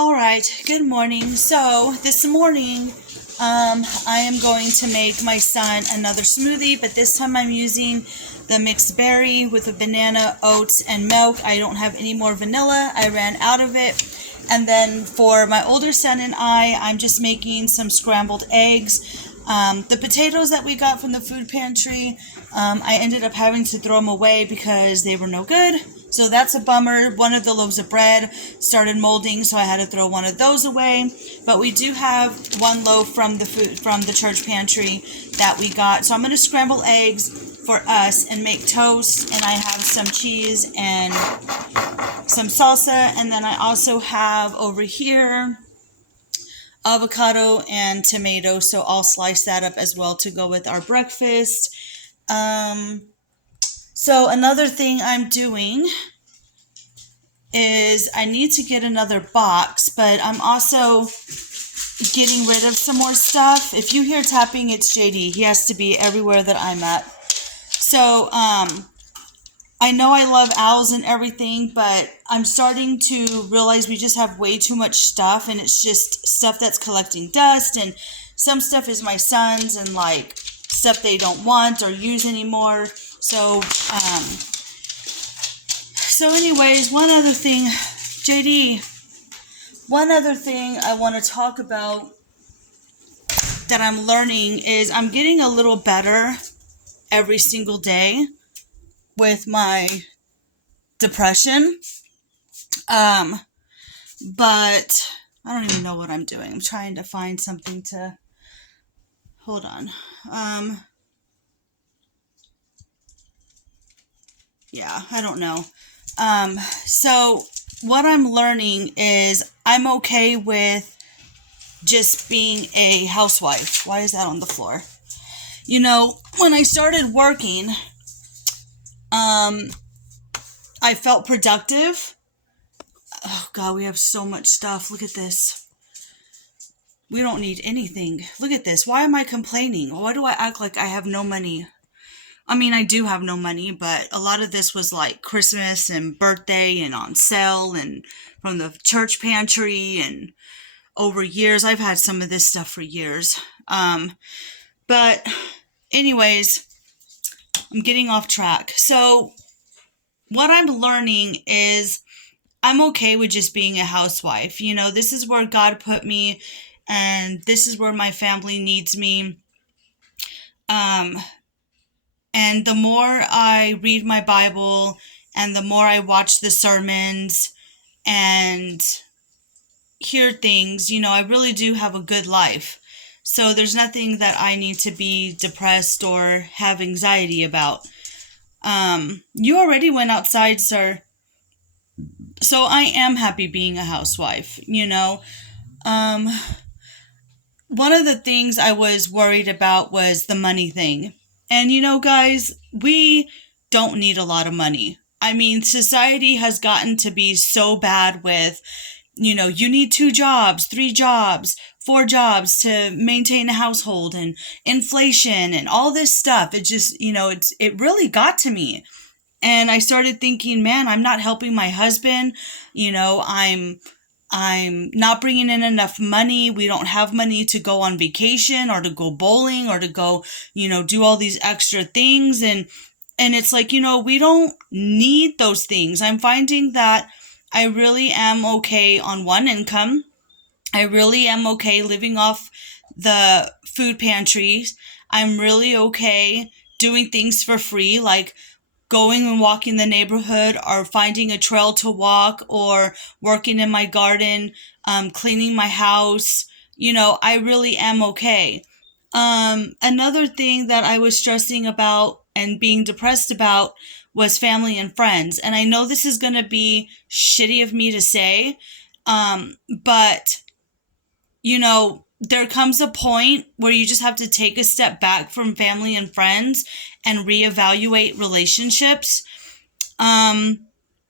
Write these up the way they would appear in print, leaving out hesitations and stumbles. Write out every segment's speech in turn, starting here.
All right, good morning. So this morning, I am going to make my son another smoothie, but this time I'm using the mixed berry with a banana, oats, and milk. I don't have any more vanilla. I ran out of it. And then for my older son and I'm just making some scrambled eggs. The potatoes that we got from the food pantry, I ended up having to throw them away because they were no good. So that's a bummer. One of the loaves of bread started molding, so I had to throw one of those away. But we do have one loaf from the church pantry that we got. So I'm going to scramble eggs for us and make toast. And I have some cheese and some salsa. And then I also have over here avocado and tomato. So I'll slice that up as well to go with our breakfast. So another thing I'm doing is I need to get another box, but I'm also getting rid of some more stuff. If you hear tapping, it's JD. He has to be everywhere that I'm at. So I know I love owls and everything, but I'm starting to realize we just have way too much stuff, and it's just stuff that's collecting dust, and some stuff is my son's and like stuff they don't want or use anymore. So anyways, one other thing I want to talk about that I'm learning is I'm getting a little better every single day with my depression. But I don't even know what I'm doing. I'm trying to find something to, hold on. Yeah, I don't know. So what I'm learning is I'm okay with just being a housewife. Why is that on the floor? You know, when I started working, I felt productive. Oh God, we have so much stuff. Look at this. We don't need anything. Look at this. Why am I complaining? Why do I act like I have no money? I mean, I do have no money, but a lot of this was like Christmas and birthday and on sale and from the church pantry and over years. I've had some of this stuff for years. But anyways, I'm getting off track. So what I'm learning is I'm okay with just being a housewife. You know, this is where God put me, and this is where my family needs me. And the more I read my Bible and the more I watch the sermons and hear things, you know, I really do have a good life. So there's nothing that I need to be depressed or have anxiety about. You already went outside, sir. So I am happy being a housewife, you know. One of the things I was worried about was the money thing. And you know, guys, we don't need a lot of money. I mean, society has gotten to be so bad with, you know, you need 2 jobs, 3 jobs, 4 jobs to maintain a household, and inflation and all this stuff. It just, you know, it really got to me. And I started thinking, man, I'm not helping my husband. You know, I'm not bringing in enough money. We don't have money to go on vacation or to go bowling or to go, you know, do all these extra things. And it's like, you know, we don't need those things. I'm finding that I really am okay on one income. I really am okay living off the food pantries. I'm really okay doing things for free, like going and walking the neighborhood or finding a trail to walk or working in my garden, cleaning my house. You know, I really am okay. Another thing that I was stressing about and being depressed about was family and friends. And I know this is going to be shitty of me to say, but, you know, there comes a point where you just have to take a step back from family and friends and reevaluate relationships,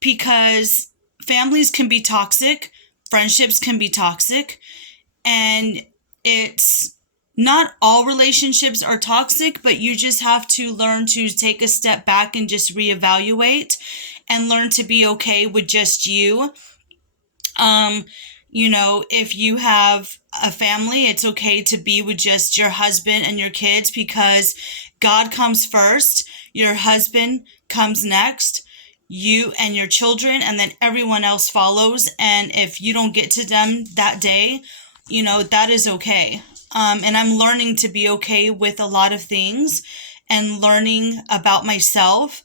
because families can be toxic, friendships can be toxic, and it's not all relationships are toxic, but you just have to learn to take a step back and just reevaluate and learn to be okay with just you. Um, if you have a family, it's okay to be with just your husband and your kids, because God comes first, your husband comes next, you and your children, and then everyone else follows. And if you don't get to them that day, that is okay. And I'm learning to be okay with a lot of things and learning about myself.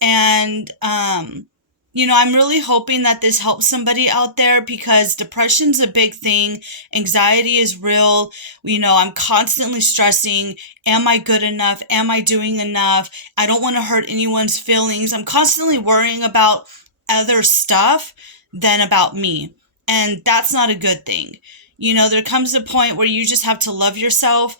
And, I'm really hoping that this helps somebody out there, because depression's a big thing. Anxiety is real. I'm constantly stressing. Am I good enough? Am I doing enough? I don't want to hurt anyone's feelings. I'm constantly worrying about other stuff than about me. And that's not a good thing. There comes a point where you just have to love yourself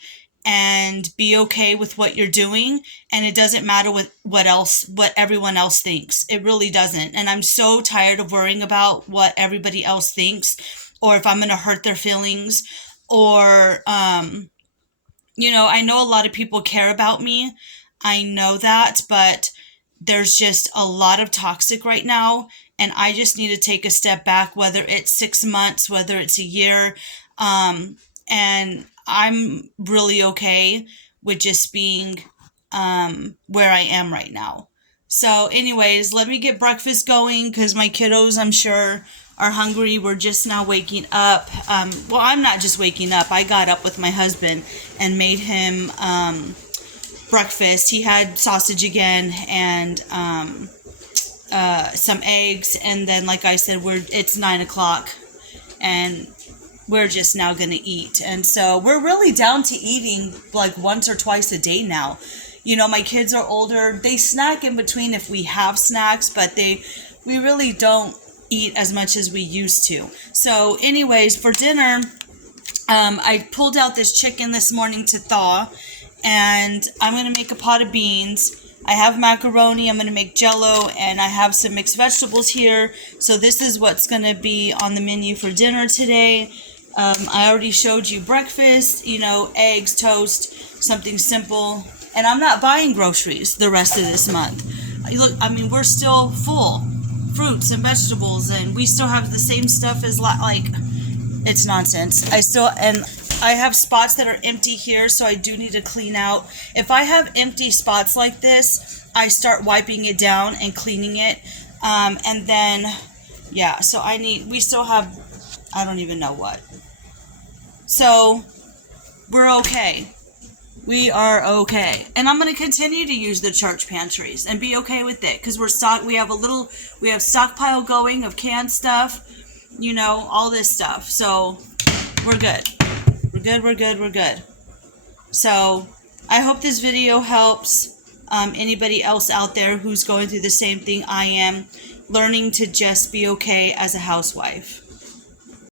and be okay with what you're doing, and it doesn't matter what everyone else thinks. It really doesn't. And I'm so tired of worrying about what everybody else thinks, or if I'm going to hurt their feelings, or I know a lot of people care about me. I know that, but there's just a lot of toxic right now, and I just need to take a step back, whether it's 6 months, whether it's a year. And I'm really okay with just being where I am right now. So anyways, let me get breakfast going, because my kiddos, I'm sure, are hungry. We're just now waking up. Well, I'm not just waking up. I got up with my husband and made him breakfast. He had sausage again, and some eggs. And then, like I said, it's 9 o'clock, and we're just now going to eat. And so we're really down to eating like once or twice a day now. My kids are older. They snack in between if we have snacks, but we really don't eat as much as we used to. So anyways, for dinner, I pulled out this chicken this morning to thaw, and I'm going to make a pot of beans. I have macaroni, I'm going to make jello, and I have some mixed vegetables here. So this is what's going to be on the menu for dinner today. I already showed you breakfast, eggs, toast, something simple. And I'm not buying groceries the rest of this month. We're still full. Fruits and vegetables, and we still have the same stuff as, it's nonsense. I have spots that are empty here, so I do need to clean out. If I have empty spots like this, I start wiping it down and cleaning it. And then, so we still have, I don't even know what. So, we're okay. We are okay. And I'm going to continue to use the church pantries and be okay with it, because we have stockpile going of canned stuff, all this stuff. So, we're good. We're good. So, I hope this video helps anybody else out there who's going through the same thing I am, learning to just be okay as a housewife.